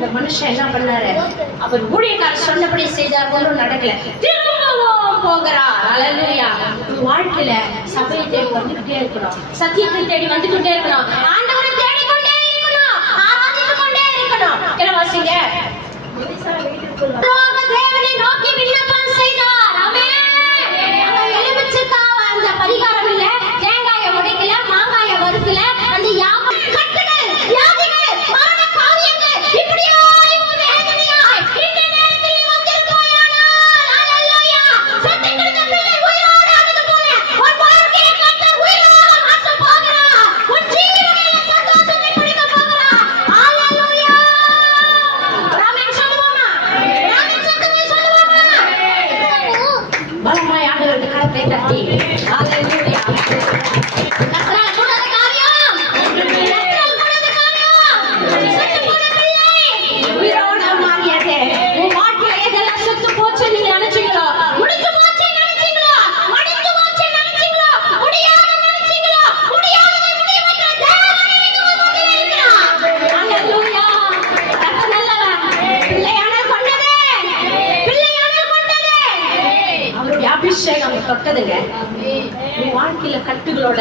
இந்த மனுஷன் என்ன பண்ணாரு? அவர் ஊழியக்காரர் சொன்னபடி செய்தார், ஒன்றும் நடக்கல. திரும்பவும் போகிறார். அல்லேலூயா. வாழ்க்கையில சபையை தேடி வந்துகிட்டே இருக்கணும், சத்தியத்தை தேடி வந்துகிட்டே இருக்கணும், ஆண்டவரை தேடிக்கொண்டே இருக்கணும், ஆராதித்துக் கொண்டே இருக்கணும். வாசிங்க. தேவனை நோக்கி விண்ணப்பம் செய்தார். அந்த பரிகாரம் இல்ல, தேங்காய உடைக்கல, மாங்காய வறுக்கல, அந்த கட்டுகள், வியாதிகள், மரண காரியங்கள் இப்படியாய் வேதனையாய் இந்த நேரத்தில் வந்திருப்பாயானால், அல்லேலூயா, சத்தமிடுங்க பிள்ளை, உயிரோடு ஆனது போல உன் வாழ்க்கையை கர்த்தர் உயிரோடு மாற்ற போகிறார். உன் ஜீவனில் சந்தோஷத்தை கொடுக்க போகிறார். அல்லேலூயா. ஆமென் சொல்லுவோமா? ஆமென் சத்தமே சொல்லுவோமா? பலமாய் ஆண்டவருக்கு கரத்தை தட்டி அல்லேலூயா. கர்த்தரால் கூடாத காரியம், கர்த்தரால் கூடாத காரியம், செத்து போன பிள்ளை உயிரோட மாறியது. உன் வாழ்க்கையில எதெல்லாம் செத்து போச்சு நீங்க நினைச்சீங்களோ, முடிஞ்சு போச்சு நினைச்சீங்களோ, மடிந்து போச்சு நினைச்சீங்களோ, முடியாது நினைச்சீங்களோ, முடியாததை முடிய வைக்கிற தேவன் இன்னைக்கு வந்து இருக்கிறார். அல்லேலூயா. கர்த்தர் நல்லவர். பிள்ளையான கொண்டதே, பிள்ளையான கொண்டதே அவருடைய அபிஷேகம் தொட்டதுங்க. உன் வாழ்க்கையில கட்டுகளோட